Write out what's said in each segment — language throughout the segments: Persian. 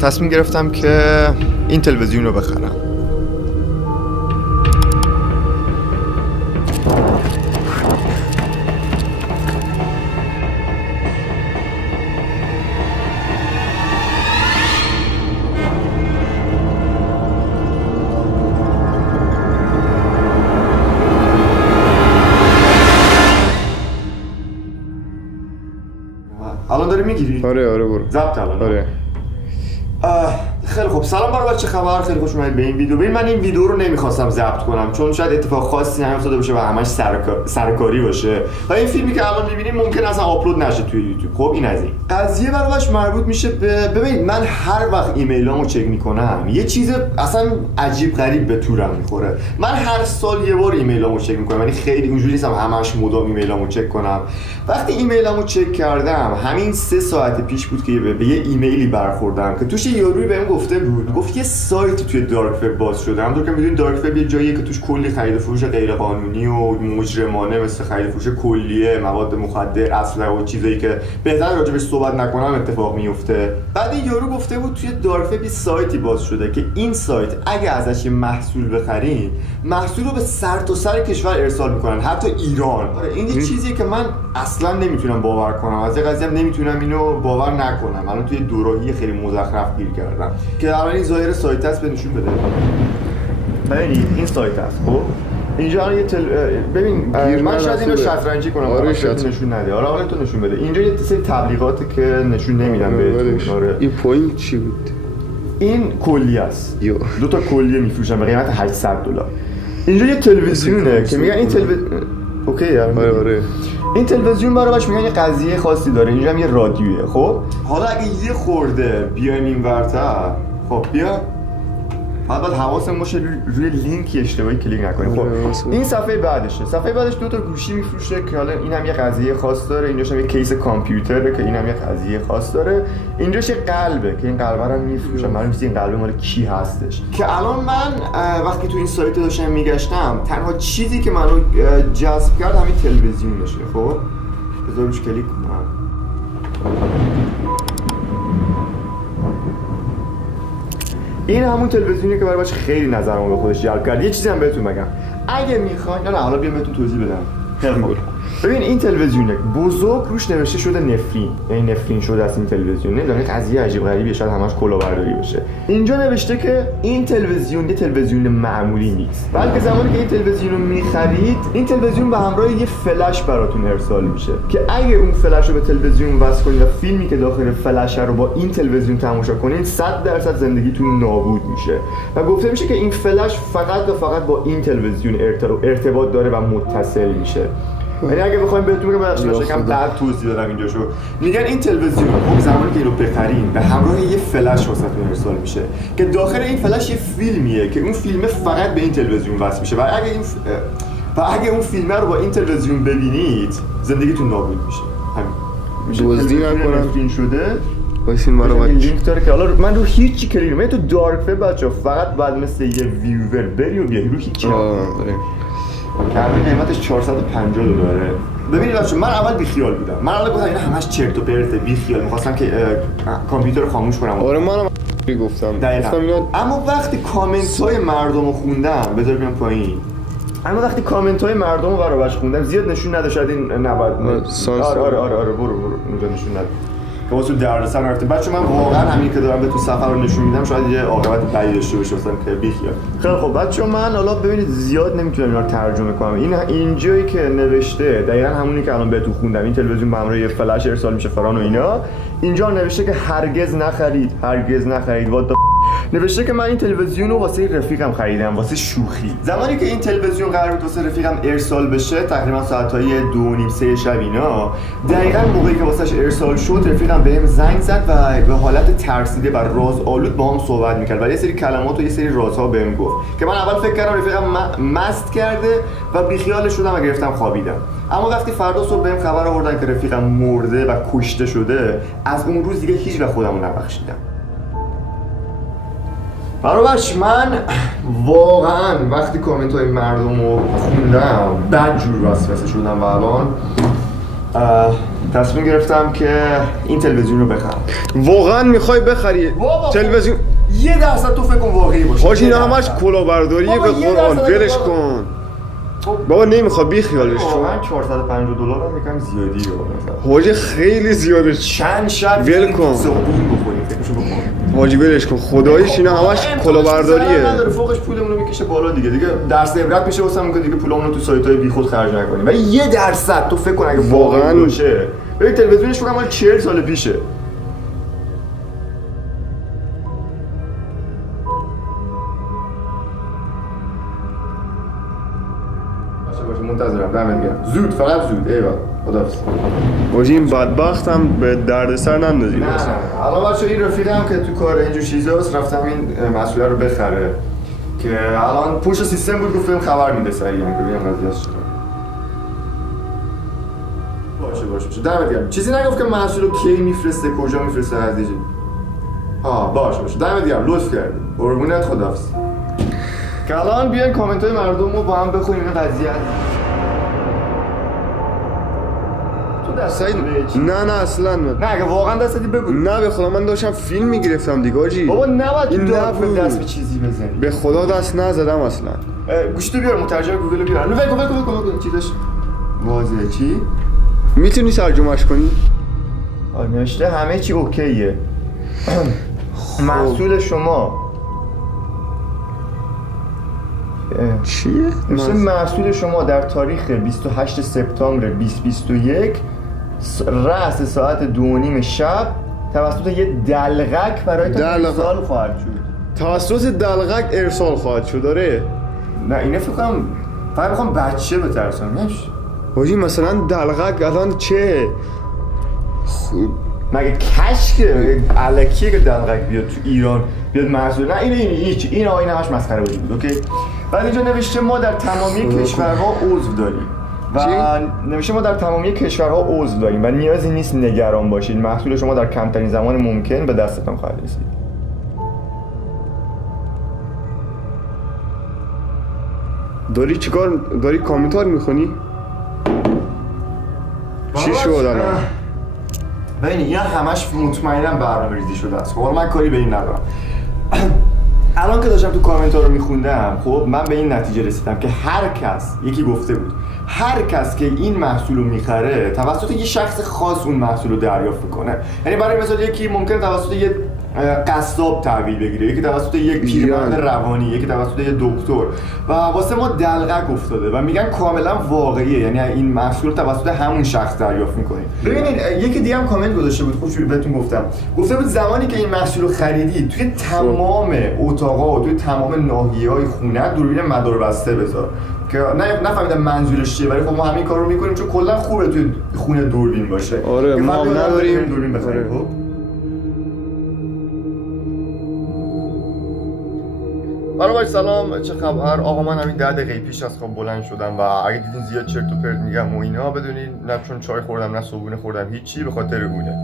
تصمیم گرفتم که این تلویزیون رو بخرم. الان داری میگیری؟ آره برو ضبط الان. آره خیلی خوب، سلام برای بچه خبر، خیلی خوش اومدید به این ویدیو. ببین من این ویدیو رو نمیخواستم ضبط کنم چون شاید اتفاق خاصی نیفتاده باشه و همش سرکاری باشه و این فیلمی که الان میبینیم ممکن اصلا آپلود نشه توی یوتیوب. خب این از این قضیه برایش مربوط میشه به ببین من هر وقت ایمیلامو چک میکنم یه چیز اصلا عجیب غریب به تورم میخوره. من هر سال یه بار ایمیلامو چک میکنم، یعنی خیلی اونجوری نیستم همش مدام ایمیلامو چک کنم. وقتی ایمیلامو چک کردم همین 3 ساعت پیش بود که به یه ایمیلی برخوردم که توش یارویی بهم گفت یه سایتی توی دارک وب باز شده. همونطور که میدونید دارک وب یه جاییه که توش کلی خرید و فروش غیر قانونی و مجرمانه مثل خرید و فروش کلیه، مواد مخدر، اسلحه و چیزایی که بهتر راجعش صحبت نکنم اتفاق میفته. بعد این یارو گفته بود توی دارک وب یه سایتی باز شده که این سایت اگه ازش یه محصول بخرین محصول رو به سرتاسر کشور ارسال میکنن، حتی ایران. این یه چیزیه که من اصلا نمیتونم باور کنم. از این قضیه نمیتونم اینو باور نکنم. الان توی دوراهی خیلی مزخرف گیر کردم که الان این ظاهر سایت هست به نشون بده. ببینید این سایت هست. خب اینجا یه ببین من شاید اینو شطرنجی کنم. آره نشون نده. آره تو نشون بده. اینجا یه سری تبلیغاتی که نشون نمیدم بهتون. آره این پوینت چی بود؟ این کلیه است. دو تا کلیه میفروشن به قیمت $800. اینجا یه تلویزیونه که میگن این تلویزیون اوکی. آره این تلویزیون براش میگن یه قضیه خاصی داره. اینجا هم یه رادیوئه. خب حالا اگه یه خورده بیایم این ورتر، خب بیا باید حواسمون باشه روی لینکی اشتباهی کلیک نکنیم. خب این صفحه بعدشه. صفحه بعدش 2 تا گوشی میفروشه که حالا اینم یه قضیه خاص داره. اینجاش هم یه کیس کامپیوتره که اینم یه قضیه خاص داره. اینجاش یه قلبه که این قلبه رو میفروشن. معلومه نیست این قلبه مال کی هستش. که الان من وقتی تو این سایت داشتم میگشتم تنها چیزی که منو جذب کرد همین تلویزیونشه. خب بذار روش کلیک کنم. این همون تلویزیونی که برایش خیلی نظرمو به خودش جلب کرد. یه چیزی هم بهتون بگم اگه میخواین، نه حالا بیام بهتون توضیح بدم. ببین این تلویزیونه بزرگ روش نوشته شده نفرین، یعنی نفرین شده از این تلویزیون. نمیدونم قضیه عجیب غریبیه، شاید همش کلاهبرداری باشه. اینجا نوشته که این تلویزیون یه تلویزیون معمولی نیست، بلکه زمانی که این تلویزیون رو میخرید این تلویزیون به همراه یه فلش براتون ارسال میشه که اگه اون فلش رو به تلویزیون وصل کنید و فیلمی که داخل فلش رو با این تلویزیون تماشا کنید 100% زندگیتون نابود میشه. و گفته میشه که این فلش فقط و فقط با این تلویزیون ارتباط داره و متصل میشه. یعنی اگه بخوایم بهتون بگم شکم بعد توضیح دادم اینجاشو. میگن این تلویزیون خب زمانی که اینو بخرین به همراه یه فلش واسهتون ارسال میشه که داخل این فلش یه فیلمیه که اون فیلم فقط به این تلویزیون وصل میشه و اگه اون فیلم رو با این تلویزیون ببینید زندگیتون نابود میشه. همین دزدی نکنم این شده. واسین برای لینک داره که حالا من رو هیچی کلیک نمی‌کنم. تو دارک وب بچا فقط بعد مثل یه ویور بری و بیای رو هیچی آره تقریبا قیمتش $450. ببینید بچه من اول بیخیال بودم. من اول گفتم اینا همش چرت و پرته، بیخیال می‌خواستم که کامپیوتر رو خاموش کنم. آره منم گفتم اینا. اما وقتی کامنت‌های مردم رو خوندم، بذار بیام پایین. اما وقتی کامنت‌های مردم رو برابرش خوندم زیاد نشون نده شاید این نباید. آره برو اونجا نشون نده. که واسه دردسر نرفته. بچه من واقعا همین که دارم به تو سفر رو نشون میدم شاید یه عاقبت بدی داشته باشه مثلا که بیخیال. خیلی خب بچه من حالا ببینید زیاد نمیتونم اینا رو ترجمه کنم. اینجایی که نوشته دقیقاً همونی که الان بهتون خوندم. این تلویزیون به همراه یه فلش ارسال میشه فران و اینا. اینجا نوشته که هرگز نخرید. نوشته که من این تلویزیون رو واسه رفیقم خریدم واسه شوخی. زمانی که این تلویزیون قرار بود واسه رفیقم ارسال بشه تقریبا ساعت‌های 2:30 شب اینا، دقیقاً موقعی که واسش ارسال شد رفیقم بهم زنگ زد و به حالت ترسیده و رازآلود باهام صحبت می‌کرد و یه سری کلمات و یه سری رازها بهم گفت که من اول فکر کردم رفیقم مست کرده و بیخیالش شدم و گرفتم خوابیدم. اما وقتی فردا صبح بهم خبر آوردن که رفیقم مرده و کشته شده، از اون روز دیگه هیچ وقت خودمو نبخشیدم. برابرش من واقعا وقتی کامنت های مردم رو خوندم بدجور وسوسه شدم و الان تصمیم گرفتم که این تلویزیون رو بخرم. واقعا میخوای بخری بابا، تلویزیون؟ 1% تو فکر کن واقعی باشه. حاجی اینا همش کلاهبرداریه به قرآن، ولش کن. بابا نمیخواد بی خیالش شو. واقعا $450 هم یکم زیادیه حاجی خیلی زیاده. چند شب ول کن. زبون بخوریم فکرشو بکن. حاجی ولش کن خداییش اینا همش کلاهبرداریه. نداره فوقش پولمون رو میکشه بالا دیگه درس عبرت میشه واسمون که دیگه پولمون رو تو سایت‌های بیخود خرج نکنیم. ولی 1% تو فکر کن اگه واقعا باشه. ببین تلویزیونش فکر کنم 40 سال پیشه. باشه منتظرم دمت گرم. زود فقط زود. ایول خداحافظ. حاجی این بدبختم به دردسر نندازی. نه الان بچه این رفیقم که تو کار اینجور چیزاست رفتم این مسئوله رو بخره که الان پوش سیستم بود گفتم خبر میده سریع که ببینم قضیه‌اش چیه. باشه دمت گرم. چیزی نگفت که مسئول رو کی میفرسته کجا میفرسته عزیزی. باشه دمت گرم لطف کردی. قربونت خداحافظ. که الان بیاین کامنت های مردم رو با هم بخونیم این قضیه. سعید نه اصلا نه اگه واقعا دستی بگو. نه به خدا من داشتم فیلم میگرفتم دیگه حاجی. بابا نباید این تو دست به چیزی بزنی. به خدا دست نزدم اصلا. گوشتو بیار مترجم گوگل بیار. نه بگو چی داشت؟ واضحه چی؟ میتونی ترجمهش کنی؟ نوشته همه چی اوکیه. محصول شما چیه؟ نوشته محصول شما در تاریخ 28 سپتامبر 2021 رأس ساعت 2:30 شب توسط یه دلغک برایتان ارسال خواهد شد. توسط دلغک ارسال خواهد شد داره؟ نه اینه فکر کنم فقط میخوام بچه بترسونمش. حاجی مثلا دلغک الان چه؟ مگه کشکه الکیه که دلغک بیاد تو ایران بیاد محصول. نه این همش مسخره بازی بود. اوکی بعد اینجا نوشته ما در تمامی کشورها عضو داریم و نیازی نیست نگران باشید. محصول شما در کمترین زمان ممکن به دستتان خواهد رسید. داری چیکار داری کامنتار میخونی؟ چی شد الان؟ ببین اینا همش مطمئنم برنامه‌ریزی شده است. خب من کاری به این ندارم. الان که داشتم تو کامنت‌ها رو می‌خوندم خب من به این نتیجه رسیدم که هر کس یکی گفته بود هر کس که این محصول رو می‌خره توسط یه شخص خاص اون محصول رو دریافت می‌کنه. یعنی برای مثال یکی ممکنه توسط یه قصاب تحویل بگیره، یکی توسط یک پیرمرد روانی، یکی توسط یه دکتر و واسه ما دلغک افتاده و میگن کاملا واقعیه. یعنی این محصول توسط همون شخص دریافت می‌کنید. ببینید یکی دیگه هم کامنت گذاشته بود خوشش بهتون گفته بود زمانی که این محصول رو خریدید توی تمام اتاقا و توی تمام ناحیه‌های خونه دوربین مداربسته بذار. که نفهمیدم منظورش چیه ولی خب ما همین کارو می‌کنیم چون کلا خوبه توی خونه دوربین باشه. آره ما نداریم دوربین بخریم. خب برای سلام چه خبر؟ آقا من همین 10 دقیقه پیش از خواب بلند شدم و اگه دیدین زیاد چرت و پرت میگم و اینا بدونین نه چون چای خوردم نه صبحونه خوردم هیچی به خاطر اونه.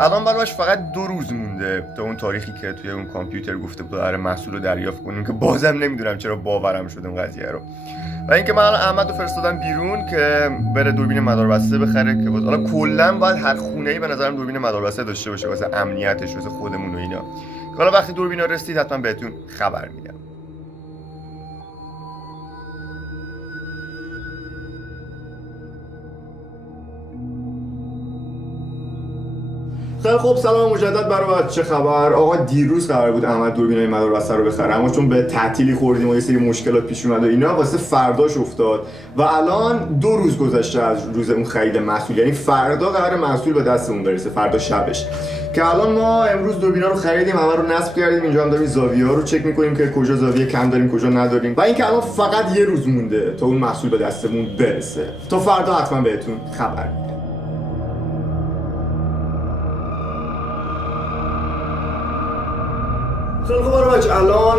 الان براش فقط 2 روز مونده تا اون تاریخی که توی اون کامپیوتر گفته بود قراره محصول رو دریافت کنیم که بازم نمیدونم چرا باورم شد اون قضیه رو. و اینکه من الان احمد رو فرستادم بیرون که بره دوربین مداربسته بخره که حالا کلا باید هر خونه‌ای به نظرم دوربین مداربسته داشته باشه واسه امنیتش واسه خودمون و اینا. حالا وقتی دوربینا رسید حتما بهتون خبر میدم. خیلی خوب سلام مجدد برای چه خبر؟ آقا دیروز قرار بود احمد دوربینای مداربسته رو بخره اما چون به تعطیلی خوردیم و یه سری مشکلات پیش اومد و اینا واسه فرداش افتاد و الان 2 روز گذشته از روز اون خرید محصول. یعنی فردا قرار محصول به دستمون برسه، فردا شبش. که الان ما امروز دوربینا رو خریدیم، همه رو نصب کردیم، اینجا هم داریم زاویه‌ها رو چک می‌کنیم که کجا زاویه کم داریم کجا نداریم و اینکه الان فقط 1 روز مونده تا اون محصول به دستمون برسه. تا فردا حتما بهتون خبر میدم. خیلی خوب بچه الان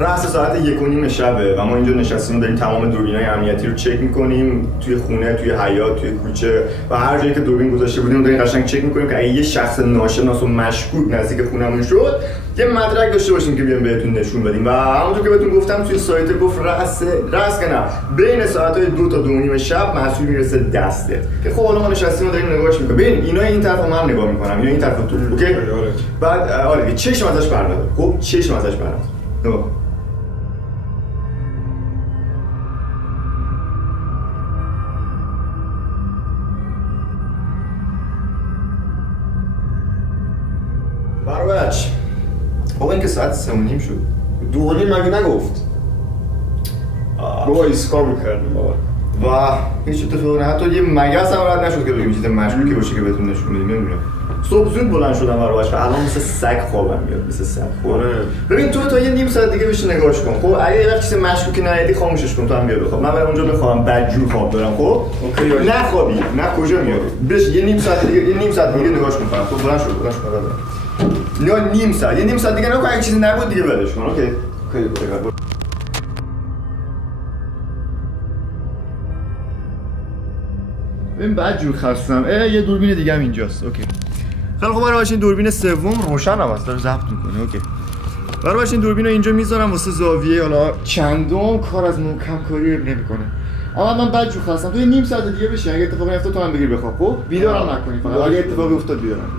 رأس ساعت 1:30 شبه و ما اینجا نشستیم و داریم تمام دوربینای امنیتی رو چک می‌کنیم توی خونه، توی حیاط، توی کوچه و هر جایی که دوربین گذاشته بودیم داریم قشنگ چک می‌کنیم که اگه یه شخص ناشناس و مشکوک نزدیک خونمون شد یه مدرک داشته باشیم که بیام بهتون نشون بدیم و همونطور که بهتون گفتم توی سایت گفت رأس که نه بین ساعت‌های 2 تا 2:30 شب محصول میرسه دستت که خب حالا ما نشستیم و داریم نگاهش می‌کنیم. ببین اینا این طرف من نگاه می‌کنم، اینا این طرف تو، اوکی؟ بعد آره چشم ازش برندار. خب چشم ازش برندار. نگاه بچ بابا این که ساعت 3:30 شد 2:30 مگه نگفت؟ بابا ایسکا میکردیم بابا و هیچ اتفاقی نه، حتی یه مگس هم رد نشد که بگیم چیز مشکوکی باشه که بهتون نشون بدیم. نمیدونم صبح زود بلند شدم برای بچه الان مثل سگ خوابم میاد، مثل سگ خوابم. ببین تو تا یه نیم ساعت دیگه بشین نگاهش کن. خب اگه یه وقت چیز مشکوکی ندیدی خاموشش کن، تو هم بیا بخواب. من برم اونجا بخوام بدجور خواب دارم. خب اوکی نه خوابی نه کجا میاد بش یه نیم ساعت دیگه نگاهش کن. خب بلند شو نه یه نیم ساعت دیگه نگاه کن، اگه چیزی نبود دیگه ولش کن. اوکی ببین بعد جور خستم. یه دوربین دیگه هم اینجاست. اوکی خیلی خوب. برای این دوربین سوم روشن هم هست، داره ضبط میکنه. اوکی برای این دوربین رو اینجا میذارم واسه زاویه حالا چندم کار از محکم کاری نمیکنه. اما من بعد جور خستم. تو یه نیم ساعت دیگه بشین، اگه اتفاقی افتاد تو هم بگیر بخواب. خب بیدارم نکنی، فقط اگه اتفاقی افتاد بیدارم.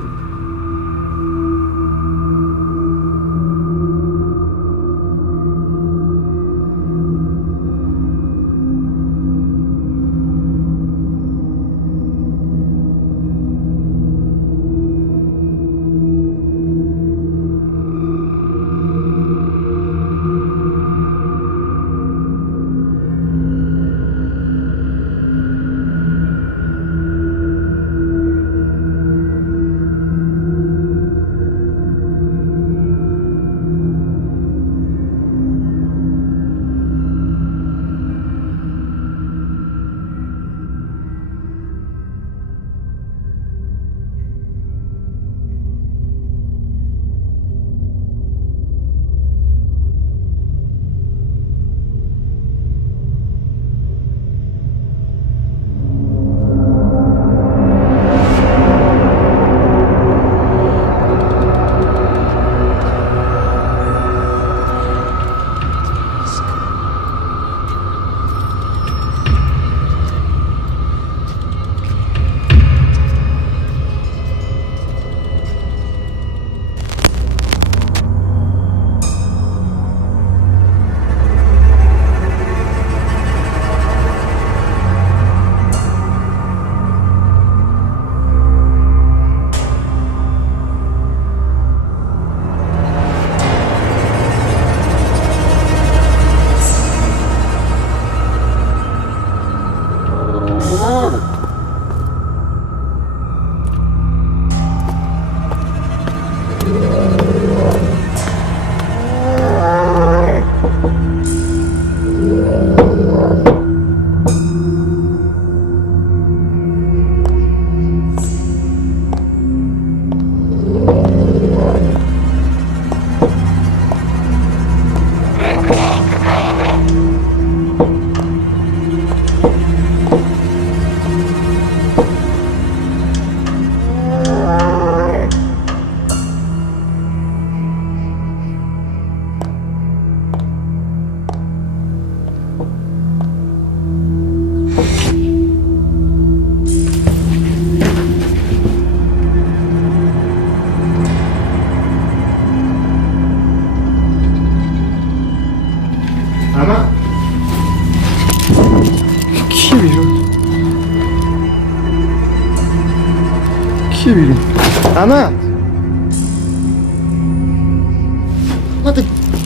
کی بیرون؟ احمد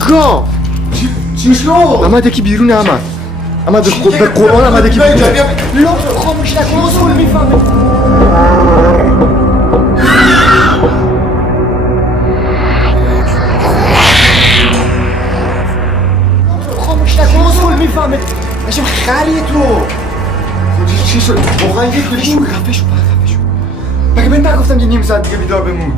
گاو چی شد؟ احمد یکی بیرون. احمد به قرآن احمد یکی بیرون. لطفا خاموش نکن اصول میفهمه. خاموش نکن اصول میفهمه. نشم خری تو چی شد؟ واقعا یک دلیشون خفه شد. مگه بهت نگفتم یه نیم ساعت دیگه بیدار بمون؟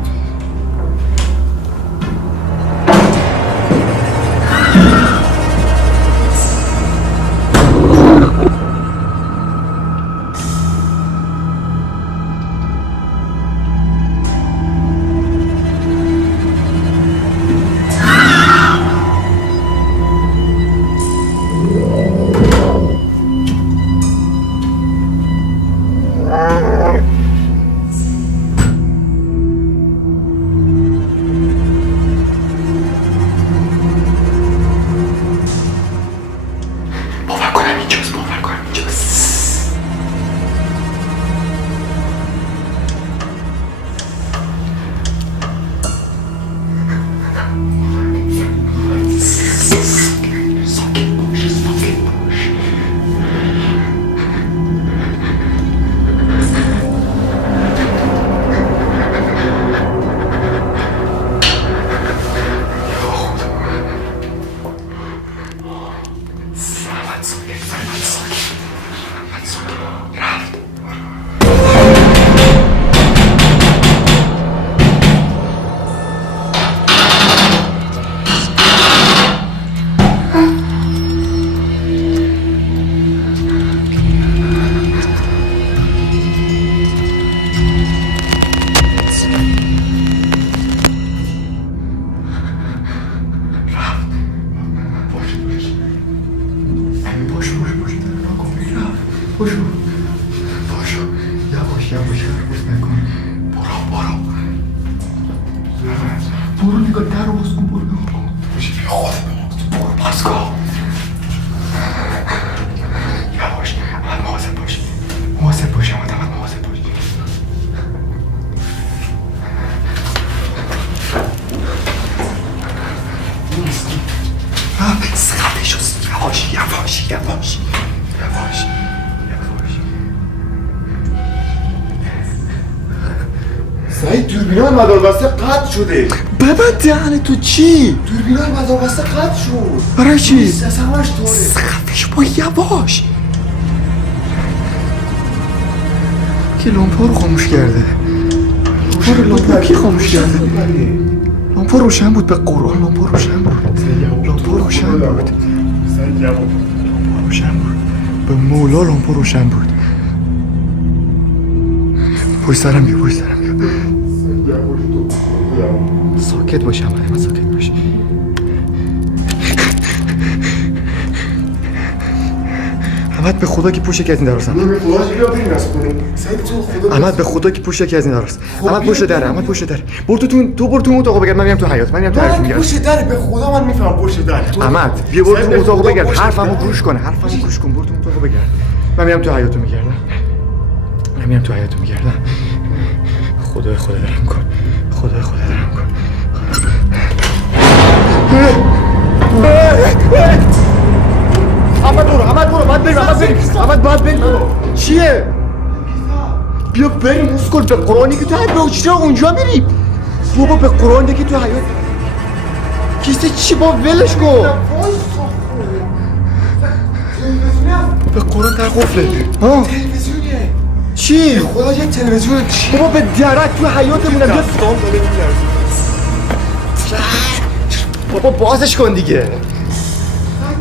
برو نگاه در رو باز کن برو نگاه کن باشی بیا خود برو باز کن یواش احمد مواظب باش مواظب باش احمد مواظب باش نیستی سخفش رو یواش یواش یواش یواش سعید دوربینای مداربسته قطع شده ببند دهن تو چی؟ دوربینای مداربسته قطع شد برای چی؟ همش طوره سخفش با یواش که لامپا رو خاموش کرده لامپا کی خاموش کرده؟ لامپا روشن بود به قرآن لامپا روشن بود لامپا روشن بود لامپا روشن بود به مولا لامپا روشن بود پشت سرم بیا پشت سرم بیا ساکت باش احمد ساکت باش احمد به خدا که پوشه که از این دراست احمد به خدا که پوشه که از این دراست احمد پشت دره احمد پشت دره برو تو برو تو اتاق بگرد من میام تو حیاط من میام تو حیاط میگردم پشت دره به خدا من میفهمم پشت دره احمد بیا برو تو اتاق بگرد حرفمو گوش کن حرفمو گوش کن برو تو اتاق بگرد من میام تو حیاط میگردم من میام تو حیاط میگردم خدا درم کن خدا درم کن احمد برو باید بریم چیه؟ بیا بریم اسکل به قرآنی که تو حیاط چرا اونجا میریم؟ بابا به قرآنی که تو حیاط کیسه چی با ولش کن به قرآن در قفله تلویزیونه چی؟ خدا یه تلویزیون چی؟ بابا به درک تو حیاطمونم بیا بابا بازش کن دیگه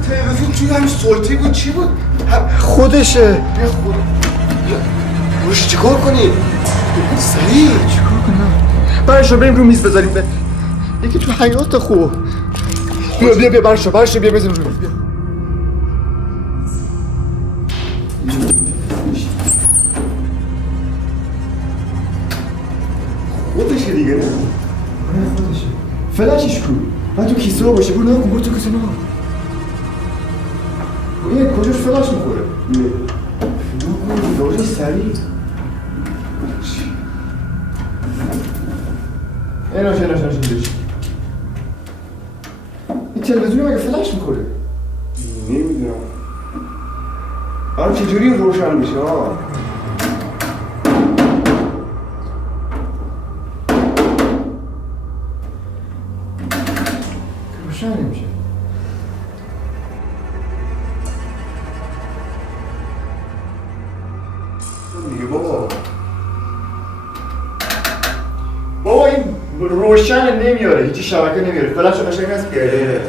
تلویزیون توی همین سلطی بود چی بود؟ خودشه بیا خدا روش چیکار کنیم؟ سریع چیکار کنم؟ برشو بریم رو میز بذاریم یکی تو حیاط خوب بیا برشو بیا بزنیم رو میز بیا خودشه دیگه نه؟ خودشه فلشش کو من تو کیسه ها باشه برو نگاه کن برو تو کیسه نگاه این کجاش فلش میخوره؟ نگاه کن داره سریع ایناش این تلویزیون مگه فلش میخوره؟ نمیدونم آره چجوری روشن میشه ها؟ روشن نمیشه دیگه بابا این روشن نمیاره هیچی شبکه نمیاره فلش قشنگ هست که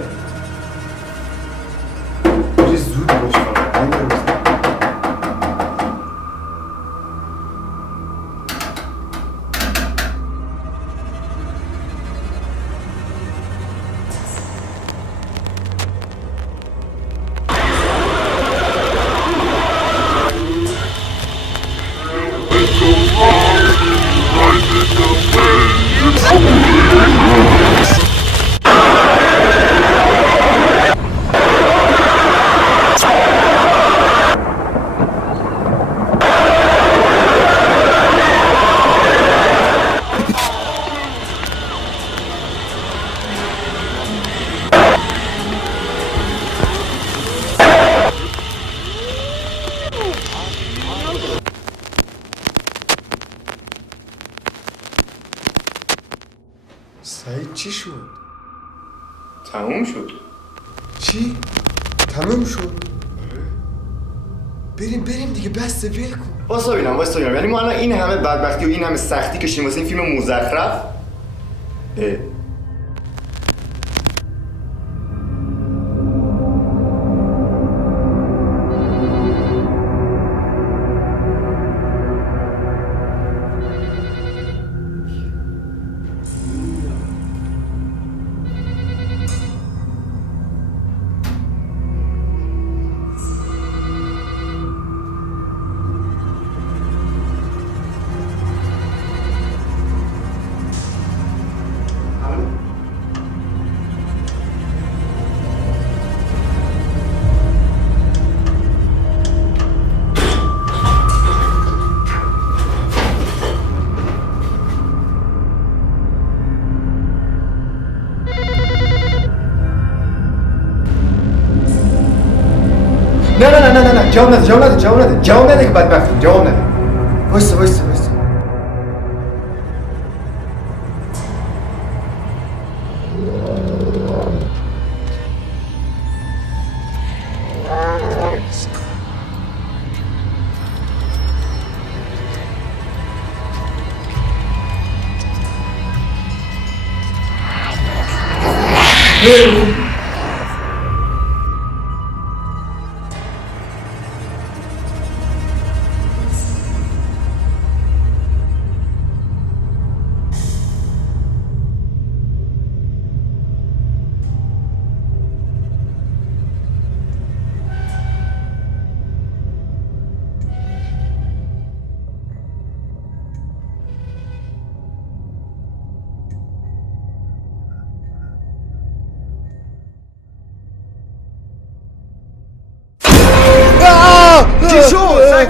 زود باش فقط سعید چی شد؟ تموم شد چی؟ تموم شد؟ بریم دیگه بس ول کن. واسه ببینم یعنی ما الان این همه بدبختی و این همه سختی کشیم واسه این فیلم مزخرف. نه جواب نده که بدبختیم. جواب نده. وایسا.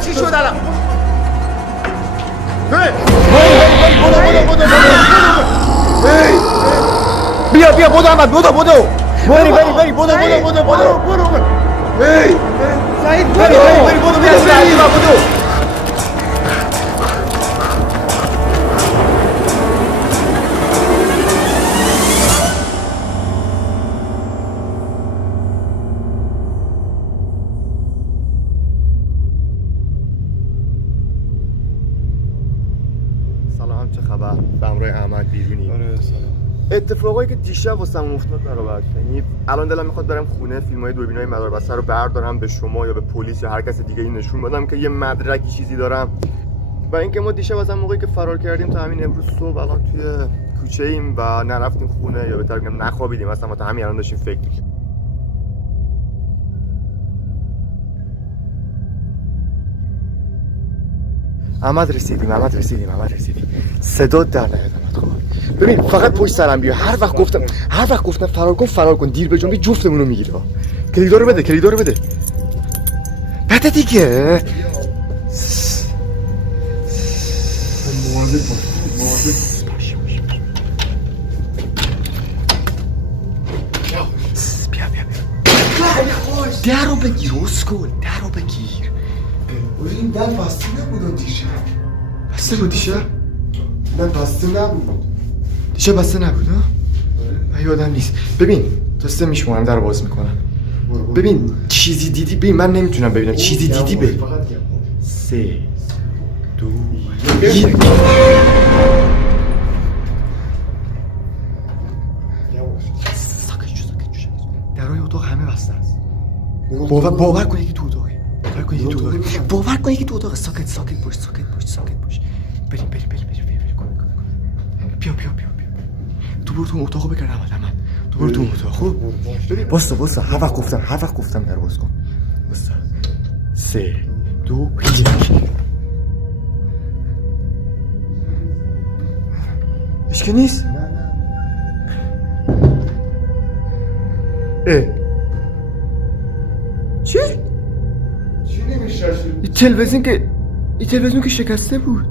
چی شد الان؟ بیا بدو احمد بدو سعید بدو سلام، چه خبر؟ به همراه احمد بیرونی. آره سلام. اتفاقایی که دیشب واسم افتاد برابر، یعنی الان دلم میخواد برم خونه فیلمای دوربینای مداربسته رو بردارم به شما یا به پلیس یا هر کس دیگه ای نشون بدم که یه مدرکی چیزی دارم. و اینکه ما دیشب از هم موقعی که فرار کردیم تا همین امروز صبح الان توی کوچه ایم و نرفتیم خونه یا بهتر بگم نخوابیدیم، اصلا ما تا همین الان داشتیم فکر می‌کردیم. احمد رسیدیم. صدا در نیاد احمد. خب ببین فقط پشت سرم بیا. هر وقت گفتم فرار کن دیر به جنبی جفتمون رو میگیره. کلیدا رو بده. بده دیگه. مواظب باش. بیا. در رو بگیر اسکول. این در بسته نبود دیشب. بسته بود دیشب؟ نه بسته نبود. دیشب بسته نبود ها؟ من یادم نیست. ببین تا 3 میشمارم در باز میکنم. ببین چیزی دیدی؟ ببین من نمیتونم ببینم. چیزی دیدی؟ ببین 3 2 1. ساکت شو. درهای اتاق همه بسته است. باور کن یکی تو اتاقه. باور کن یکی تو اتاقه. ساکت باش. بریم. بیا. تو برو تو اتاقو بگرد احمد. تو برو تو اتاق. خب ببین واسه هر وقت گفتم در باز کن. واسه 3 2 1. اشکه نیست؟ چی نمیشه؟ این تلویزیون که شکسته بود.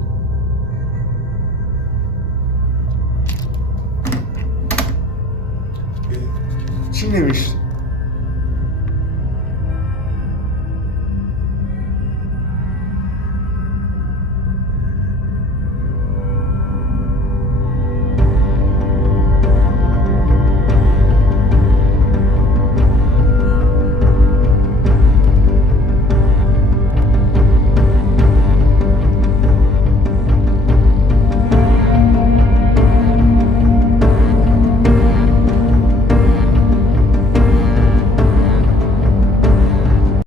چی نمیشه؟